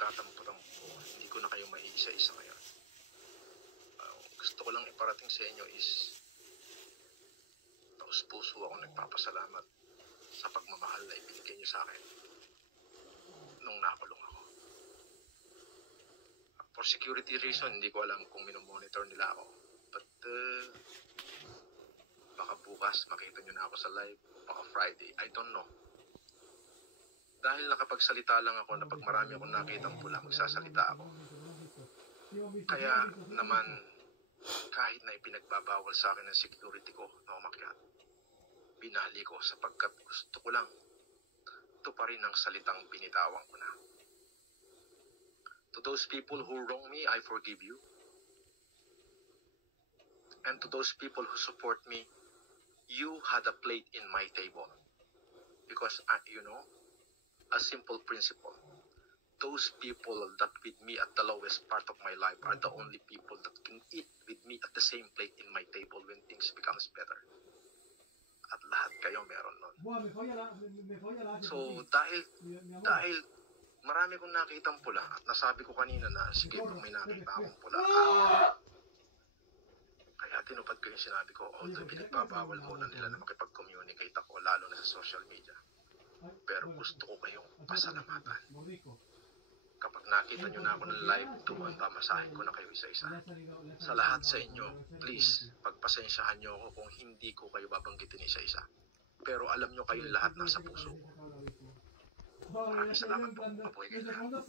pinagtatampo-tampo, hindi ko na kayo maiisa-isa ngayon. Gusto ko lang iparating sa inyo is taos puso ako nagpapasalamat sa pagmamahal na ibinigay niyo sa akin nung nakulong ako. For security reason, hindi ko alam kung minomonitor nila ako. But baka bukas makita niyo na ako sa live, baka Friday, I don't know. Dahil nakapagsalita lang ako na pag marami akong nakitang pula, magsasalita ako. Kaya naman, kahit na ipinagbabawal sa akin ng security ko na umakyat, binali ko sapagkat gusto ko lang tuparin ang salitang binitawan ko na. To those people who wrong me, I forgive you. And to those people who support me, you had a plate in my table. Because, a simple principle. Those people that with me at the lowest part of my life are the only people that can eat with me at the same plate in my table when things becomes better. At lahat kayo meron nun. So, dahil marami kong nakitang pula at nasabi ko kanina na sige kung may nakita akong pula. Kaya tinupad ko yung sinabi ko, although pinagbabawal muna nila na makipag-communicate ako lalo na sa social media. Pero gusto ko kayong pasalamatan. Kapag nakita nyo na ako ng live, pamasahin ko na kayo isa-isa. Sa lahat sa inyo, please, pagpasensyahan nyo ako kung hindi ko kayo babanggitin isa-isa. Pero alam nyo kayong lahat nasa puso ko. Maraming salamat po. Mabuhay kayo lahat.